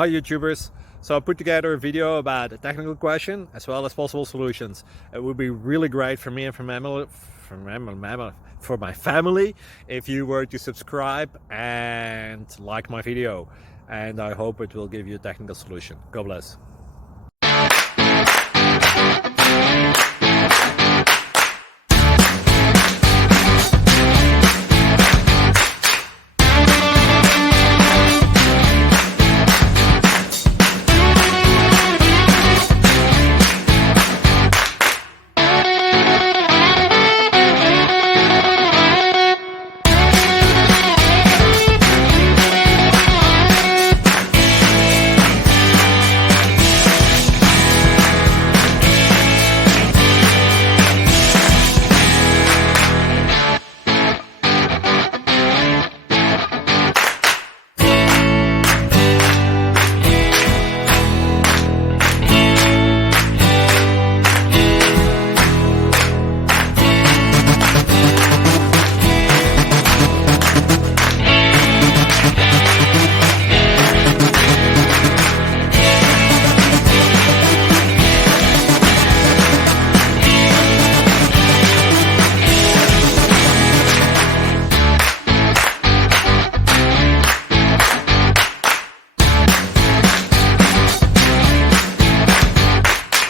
Hi YouTubers. So I put together a video about a technical question as well as possible solutions. It would be really great for me and for my family if you were to subscribe and like my video. And I hope it will give you a technical solution. God bless.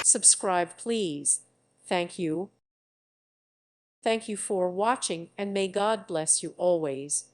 Subscribe, please. Thank you. Thank you for watching, and may God bless you always.